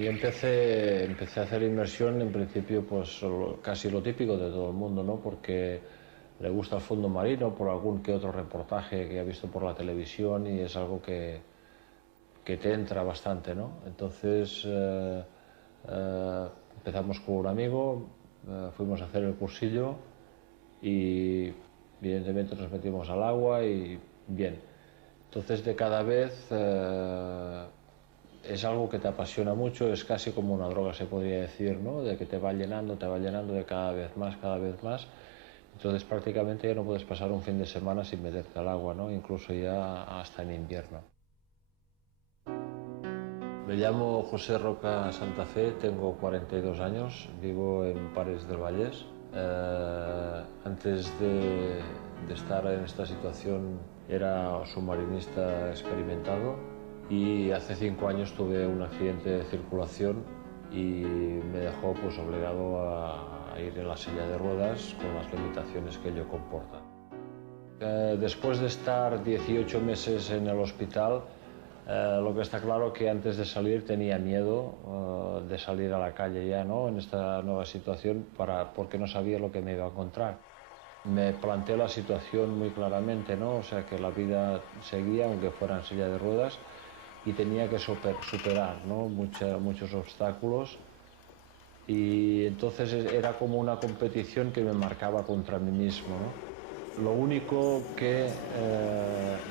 Yo empecé a hacer inmersión en principio pues casi lo típico de todo el mundo, ¿no? Porque le gusta el fondo marino por algún que otro reportaje que ha visto por la televisión y es algo que te entra bastante, ¿no? Entonces empezamos con un amigo, fuimos a hacer el cursillo y evidentemente nos metimos al agua y bien. Entonces de cada vez es algo que te apasiona mucho, es casi como una droga se podría decir, ¿no? De que te va llenando de cada vez más, cada vez más. Entonces prácticamente ya no puedes pasar un fin de semana sin meterte al agua, ¿no? Incluso ya hasta en invierno. Me llamo José Roca Santa Fe, tengo 42 años, vivo en Pares del Vallès. Antes de estar en esta situación era submarinista experimentado y hace 5 años tuve un accidente de circulación y me dejó pues obligado a ir en la silla de ruedas con las limitaciones que ello comporta. Después de estar 18 meses en el hospital, lo que está claro que antes de salir tenía miedo de salir a la calle ya, ¿no? En esta nueva situación porque no sabía lo que me iba a encontrar. Me planteé la situación muy claramente, ¿no? O sea, que la vida seguía aunque fuera en silla de ruedas y tenía que superar, ¿no? Muchos obstáculos y entonces era como una competición que me marcaba contra mí mismo, ¿no? Lo único que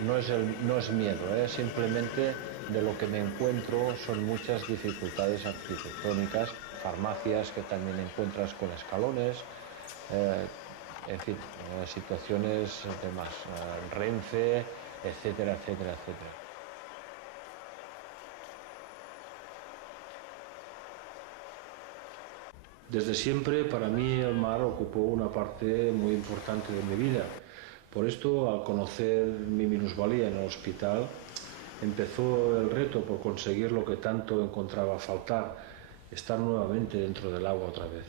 no es miedo, simplemente de lo que me encuentro son muchas dificultades arquitectónicas, farmacias que también encuentras con escalones, en fin, situaciones demás, Renfe, etcétera, etcétera, etcétera. Desde siempre, para mí, el mar ocupó una parte muy importante de mi vida. Por esto, al conocer mi minusvalía en el hospital, empezó el reto por conseguir lo que tanto encontraba faltar, estar nuevamente dentro del agua otra vez.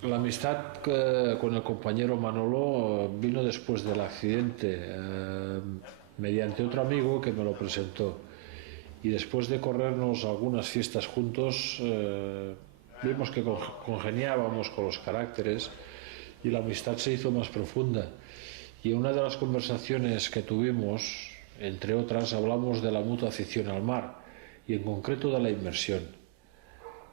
La amistad con el compañero Manolo vino después del accidente, mediante otro amigo que me lo presentó. Y después de corrernos algunas fiestas juntos, vimos que congeniábamos con los caracteres y la amistad se hizo más profunda. Y en una de las conversaciones que tuvimos, entre otras, hablamos de la mutua afición al mar y en concreto de la inmersión.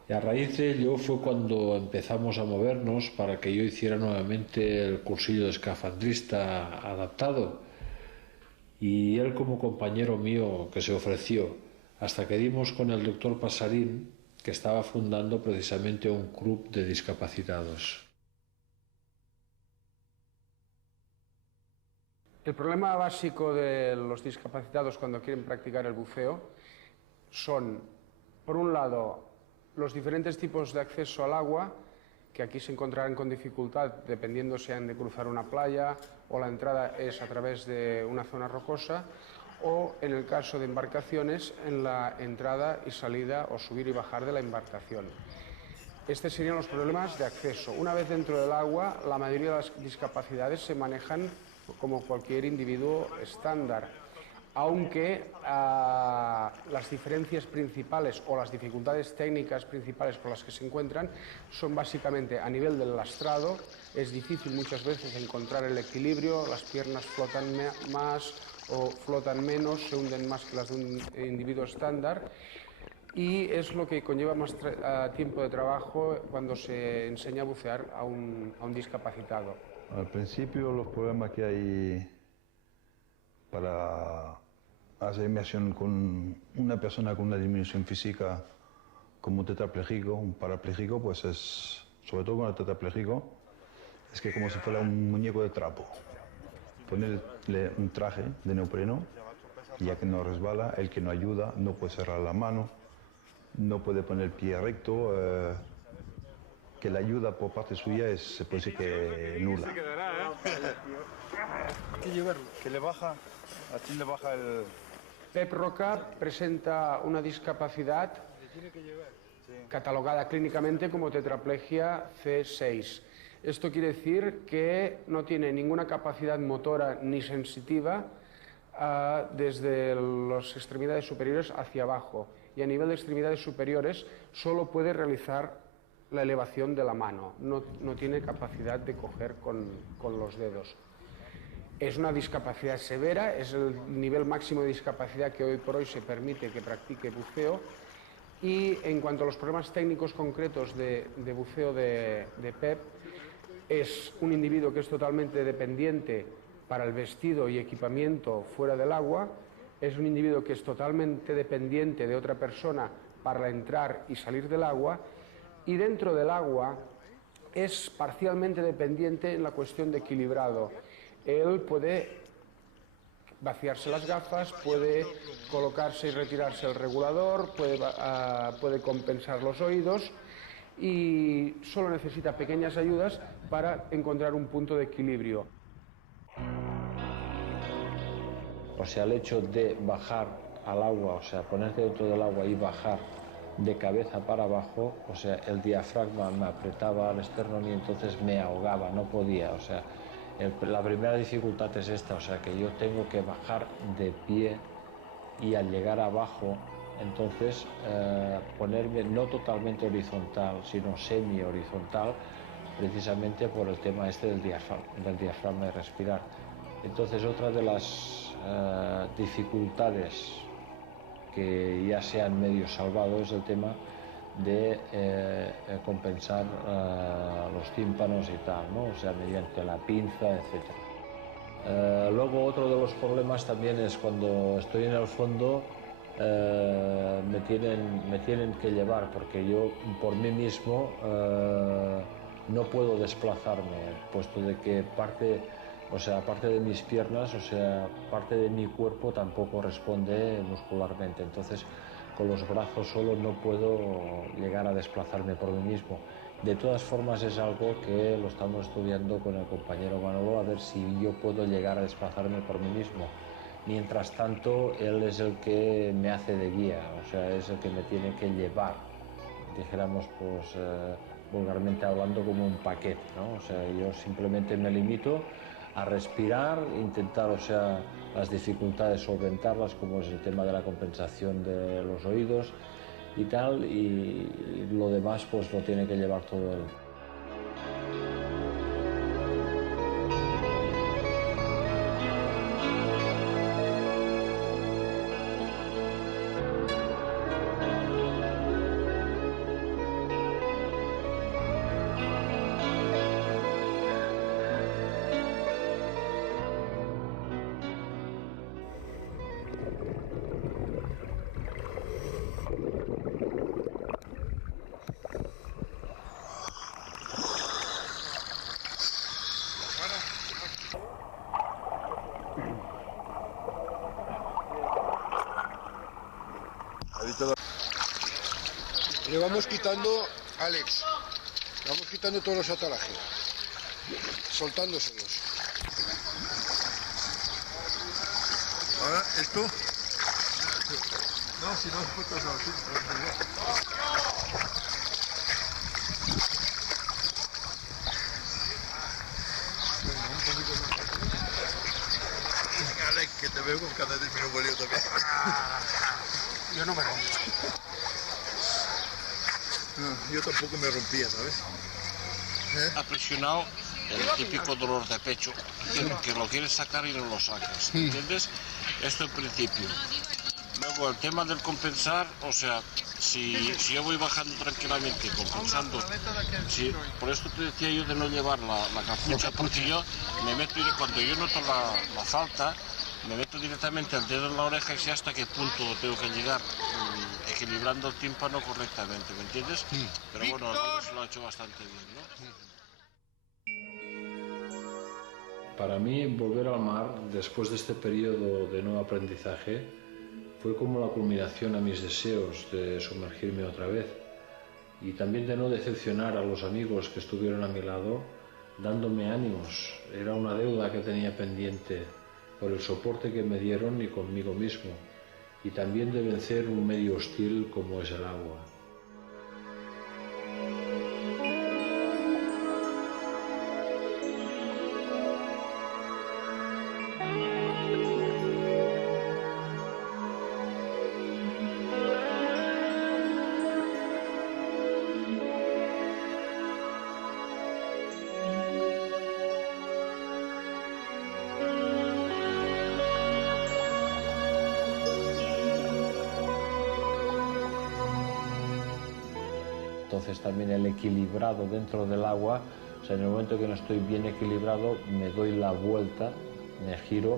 Y a raíz de ello fue cuando empezamos a movernos para que yo hiciera nuevamente el cursillo de escafandrista adaptado y él como compañero mío que se ofreció hasta que dimos con el doctor Pasarín, que estaba fundando precisamente un club de discapacitados. El problema básico de los discapacitados cuando quieren practicar el buceo son, por un lado, los diferentes tipos de acceso al agua, que aquí se encontrarán con dificultad dependiendo si han de cruzar una playa o la entrada es a través de una zona rocosa, o en el caso de embarcaciones, en la entrada y salida o subir y bajar de la embarcación. Estos serían los problemas de acceso. Una vez dentro del agua, la mayoría de las discapacidades se manejan como cualquier individuo estándar, aunque las diferencias principales o las dificultades técnicas principales con las que se encuentran son básicamente a nivel del lastrado. Es difícil muchas veces encontrar el equilibrio, las piernas flotan más o flotan menos, se hunden más que las de un individuo estándar. Y es lo que conlleva más tiempo de trabajo cuando se enseña a bucear a un discapacitado. Al principio los problemas que hay para hacer inmersión con una persona con una disminución física como un tetrapléjico, un parapléjico, pues es, sobre todo con el tetrapléjico, es que como si fuera un muñeco de trapo. Ponerle un traje de neopreno, ya que no resbala, el que no ayuda, no puede cerrar la mano, no puede poner el pie recto, que la ayuda por parte suya se puede decir que nula. Hay que llevarlo. Que le baja, así le baja el... Pep Roca presenta una discapacidad catalogada clínicamente como tetraplegia C6. Esto quiere decir que no tiene ninguna capacidad motora ni sensitiva desde las extremidades superiores hacia abajo, y a nivel de extremidades superiores solo puede realizar la elevación de la mano, no tiene capacidad de coger con los dedos. Es una discapacidad severa, es el nivel máximo de discapacidad que hoy por hoy se permite que practique buceo. Y en cuanto a los problemas técnicos concretos de buceo de Pep, es un individuo que es totalmente dependiente para el vestido y equipamiento fuera del agua, es un individuo que es totalmente dependiente de otra persona para entrar y salir del agua, y dentro del agua es parcialmente dependiente en la cuestión de equilibrado. Él puede vaciarse las gafas, puede colocarse y retirarse el regulador, puede compensar los oídos, y solo necesita pequeñas ayudas para encontrar un punto de equilibrio. O sea, el hecho de bajar al agua, o sea, ponerte dentro del agua y bajar de cabeza para abajo, o sea, el diafragma me apretaba al esternón y entonces me ahogaba, no podía, o sea, la primera dificultad es esta, o sea, que yo tengo que bajar de pie y al llegar abajo, entonces ponerme no totalmente horizontal, sino semi-horizontal, precisamente por el tema este del diafragma y respirar. Entonces, otra de las dificultades que ya se han medio salvado es el tema de compensar los tímpanos y tal, ¿no? O sea, mediante la pinza, etc. Luego otro de los problemas también es cuando estoy en el fondo, me tienen que llevar, porque yo por mí mismo no puedo desplazarme, puesto de que parte de mis piernas, o sea, parte de mi cuerpo tampoco responde muscularmente. Entonces, con los brazos solo no puedo llegar a desplazarme por mí mismo. De todas formas, es algo que lo estamos estudiando con el compañero Manolo, a ver si yo puedo llegar a desplazarme por mí mismo. Mientras tanto, él es el que me hace de guía, o sea, es el que me tiene que llevar, dijéramos, pues vulgarmente hablando, como un paquete, ¿no? O sea, yo simplemente me limito a respirar, intentar, o sea, las dificultades solventarlas, como es el tema de la compensación de los oídos y tal, y lo demás pues lo tiene que llevar todo él. Le vamos quitando, Alex, le vamos quitando todos los atalajes, soltándoselos. Ahora, esto. No, si no es puesto así. Alex, que te veo con cada disminuido también. Yo no me rompo. No, yo tampoco me rompía, ¿sabes? Ha presionado el típico dolor de pecho, que lo quieres sacar y no lo sacas, ¿entiendes? Esto en principio. Luego el tema del compensar, o sea, si yo voy bajando tranquilamente, compensando, por esto te decía yo de no llevar la capucha, porque yo me meto, cuando yo noto la falta, me meto directamente el dedo en la oreja y sé hasta qué punto tengo que llegar, equilibrando el tímpano correctamente, ¿me entiendes? Pero bueno, Alonso lo ha hecho bastante bien, ¿no? Para mí, volver al mar, después de este periodo de nuevo aprendizaje, fue como la culminación a mis deseos de sumergirme otra vez, y también de no decepcionar a los amigos que estuvieron a mi lado, dándome ánimos. Era una deuda que tenía pendiente por el soporte que me dieron y conmigo mismo, y también de vencer un medio hostil como es el agua. entonces también el equilibrado dentro del agua, o sea, en el momento que no estoy bien equilibrado, me doy la vuelta, me giro,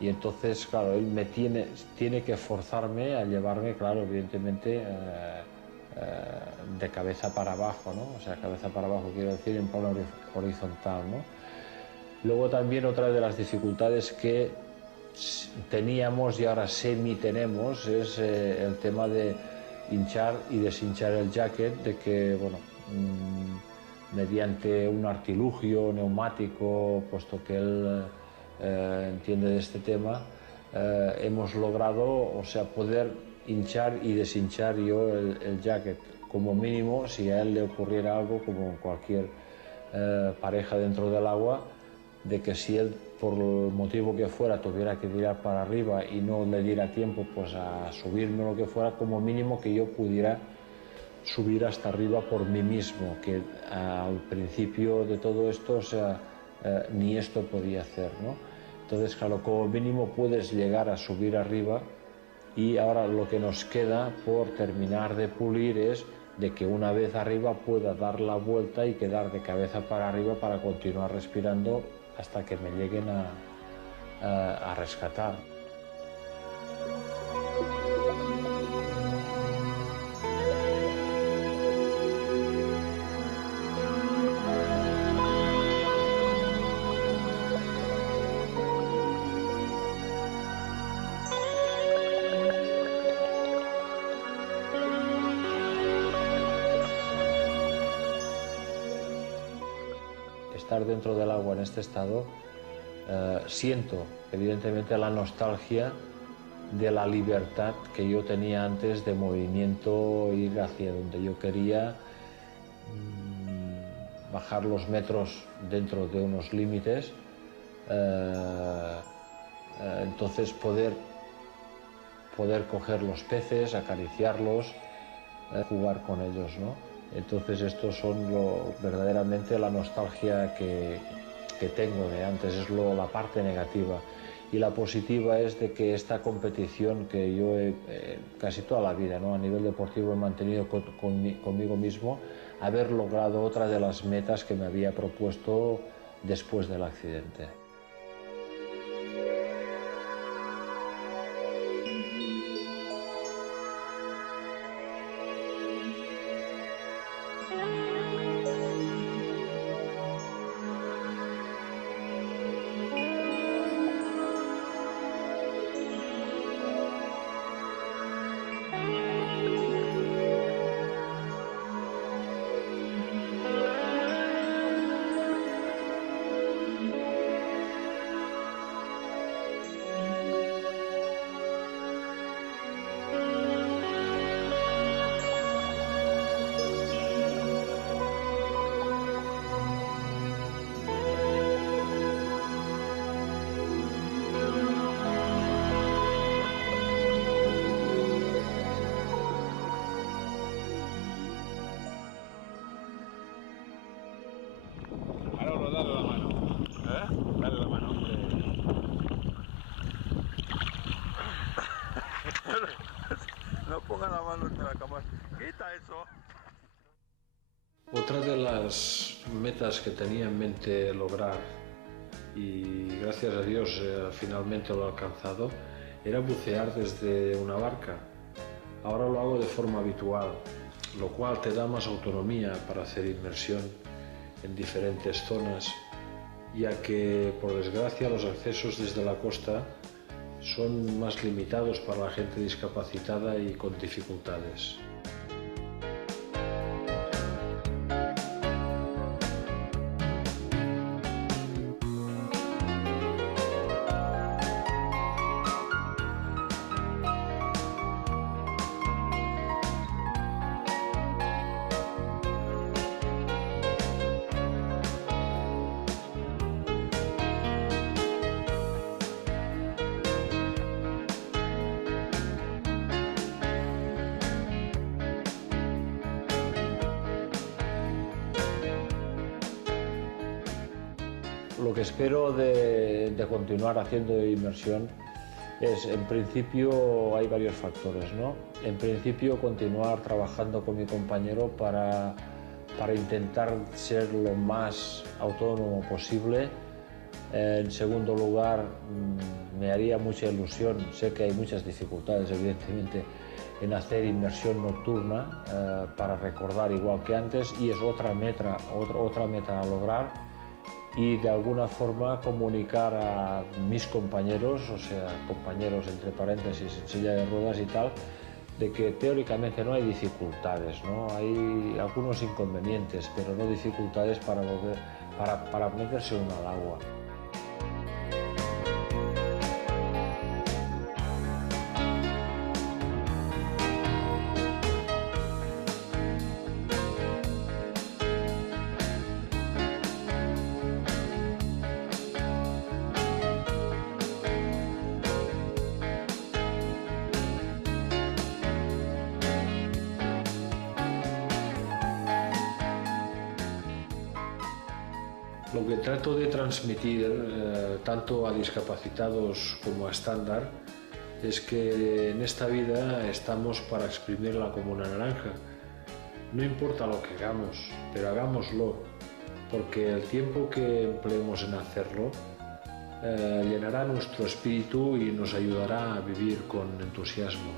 y entonces, claro, él me tiene que forzarme a llevarme, claro, evidentemente, de cabeza para abajo, ¿no? O sea, cabeza para abajo, quiero decir, en plano horizontal, ¿no? Luego también otra de las dificultades que teníamos y ahora semi-tenemos es el tema de hinchar y deshinchar el jacket, de que, bueno, mediante un artilugio neumático, puesto que él entiende de este tema, hemos logrado, o sea, poder hinchar y deshinchar yo el jacket, como mínimo, si a él le ocurriera algo, como cualquier pareja dentro del agua, de que si él, por el motivo que fuera, tuviera que tirar para arriba y no le diera tiempo pues a subirme o lo que fuera, como mínimo que yo pudiera subir hasta arriba por mí mismo, que al principio de todo esto, o sea, ni esto podía hacer, ¿no? Entonces, claro, como mínimo puedes llegar a subir arriba, y ahora lo que nos queda por terminar de pulir es de que una vez arriba pueda dar la vuelta y quedar de cabeza para arriba para continuar respirando hasta que me lleguen a rescatar. Estar dentro del agua en este estado, siento evidentemente la nostalgia de la libertad que yo tenía antes de movimiento, ir hacia donde yo quería, bajar los metros dentro de unos límites, entonces poder coger los peces, acariciarlos, jugar con ellos, ¿no? Entonces estos son verdaderamente la nostalgia que tengo de antes, es la parte negativa. Y la positiva es de que esta competición que yo casi toda la vida, ¿no?, a nivel deportivo he mantenido conmigo mismo, haber logrado otra de las metas que me había propuesto después del accidente. No ponga la mano entre la cámara. Quita eso. Otra de las metas que tenía en mente lograr, y gracias a Dios finalmente lo he alcanzado, era bucear desde una barca. Ahora lo hago de forma habitual, lo cual te da más autonomía para hacer inmersión en diferentes zonas, ya que, por desgracia, los accesos desde la costa son más limitados para la gente discapacitada y con dificultades. Lo que espero de continuar haciendo inmersión En principio hay varios factores, ¿no? En principio continuar trabajando con mi compañero para intentar ser lo más autónomo posible. En segundo lugar, me haría mucha ilusión, sé que hay muchas dificultades evidentemente en hacer inmersión nocturna para recordar igual que antes, y es otra meta a lograr, y de alguna forma comunicar a mis compañeros, o sea, compañeros entre paréntesis en silla de ruedas y tal, de que teóricamente no hay dificultades, ¿no? Hay algunos inconvenientes, pero no dificultades para meterse uno al agua. Lo que trato de transmitir tanto a discapacitados como a estándar es que en esta vida estamos para exprimirla como una naranja. No importa lo que hagamos, pero hagámoslo, porque el tiempo que empleemos en hacerlo llenará nuestro espíritu y nos ayudará a vivir con entusiasmo.